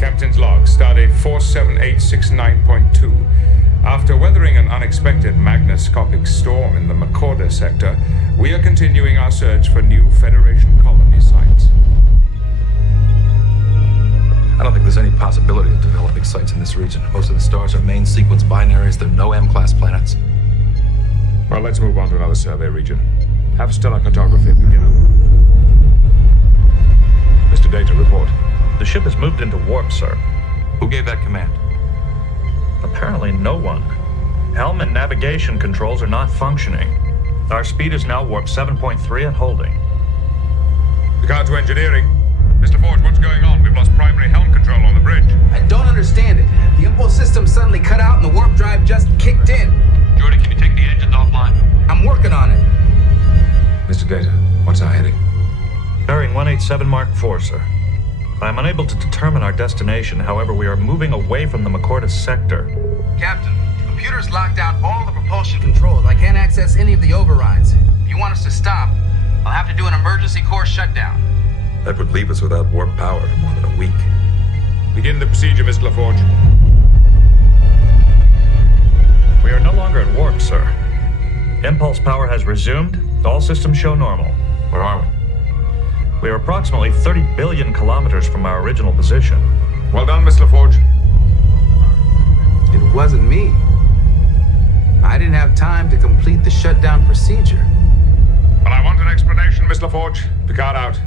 Captain's log, stardate 47869.2. After weathering an unexpected magnascopic storm in the Macorda sector, we are continuing our search for new Federation colony sites. I don't think there's any possibility of developing sites in this region. Most of the stars are main sequence binaries. There are no M-class planets. Well, let's move on to another survey region. Have stellar cartography begin up. Mr. Data, report. The ship has moved into warp, sir. Who gave that command? Apparently no one. Helm and navigation controls are not functioning. Our speed is now warp 7.3 and holding. Picard to engineering. Mr. Forge, what's going on? We've lost primary helm control on the bridge. I don't understand it. The impulse system suddenly cut out and the warp drive just kicked in. Jordy, can you take the engines offline? I'm working on it. Mr. Data, what's our heading? Bearing 187 Mark IV, sir. I am unable to determine our destination. However, we are moving away from the Macorda sector. Captain, the computer's locked out all the propulsion controls. I can't access any of the overrides. If you want us to stop, I'll have to do an emergency core shutdown. That would leave us without warp power for more than a week. Begin the procedure, Mr. LaForge. We are no longer at warp, sir. Impulse power has resumed. All systems show normal. Where are we? We are approximately 30 billion kilometers from our original position. Well done, Mr. LaForge. It wasn't me. I didn't have time to complete the shutdown procedure. But I want an explanation, Mr. LaForge. Picard out.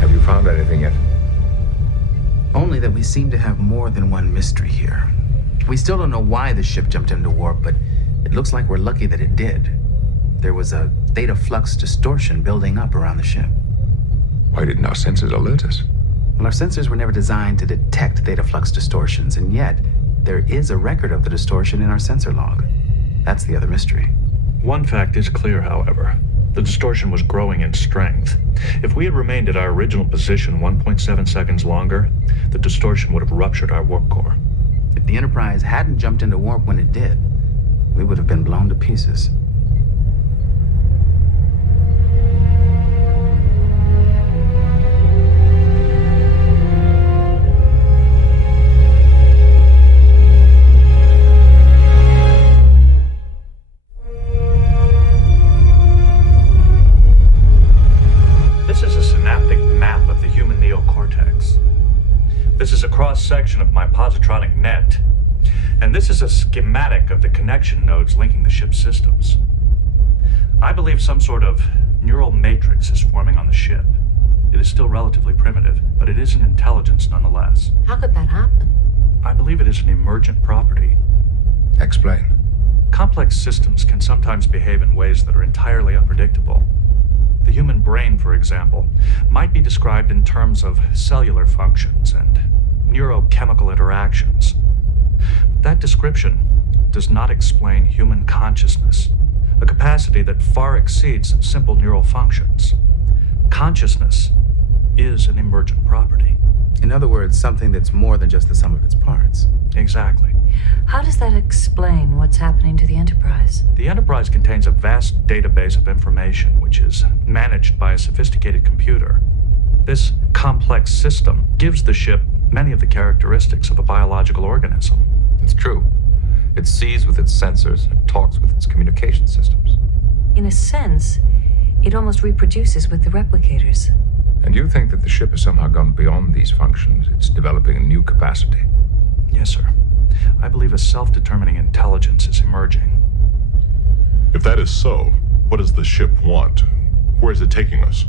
Have you found anything yet? Only that we seem to have more than one mystery here. We still don't know why the ship jumped into warp, but it looks like we're lucky that it did. There was a theta flux distortion building up around the ship. Why didn't our sensors alert us? Well, our sensors were never designed to detect theta flux distortions, and yet there is a record of the distortion in our sensor log. That's the other mystery. One fact is clear, however. The distortion was growing in strength. If we had remained at our original position 1.7 seconds longer, the distortion would have ruptured our warp core. If the Enterprise hadn't jumped into warp when it did, we would have been blown to pieces. This is a synaptic map of the human neocortex. This is a cross-section of my positronic net. And this is a schematic of the connection nodes linking the ship's systems. I believe some sort of neural matrix is forming on the ship. It is still relatively primitive, but it is an intelligence nonetheless. How could that happen? I believe it is an emergent property. Explain. Complex systems can sometimes behave in ways that are entirely unpredictable. The human brain, for example, might be described in terms of cellular functions and neurochemical interactions. That description does not explain human consciousness, a capacity that far exceeds simple neural functions. Consciousness is an emergent property. In other words, something that's more than just the sum of its parts. Exactly. How does that explain what's happening to the Enterprise? The Enterprise contains a vast database of information which is managed by a sophisticated computer. This complex system gives the ship many of the characteristics of a biological organism. It's true. It sees with its sensors and talks with its communication systems. In a sense, it almost reproduces with the replicators. And you think that the ship has somehow gone beyond these functions? It's developing a new capacity. Yes, sir. I believe a self-determining intelligence is emerging. If that is so, what does the ship want? Where is it taking us?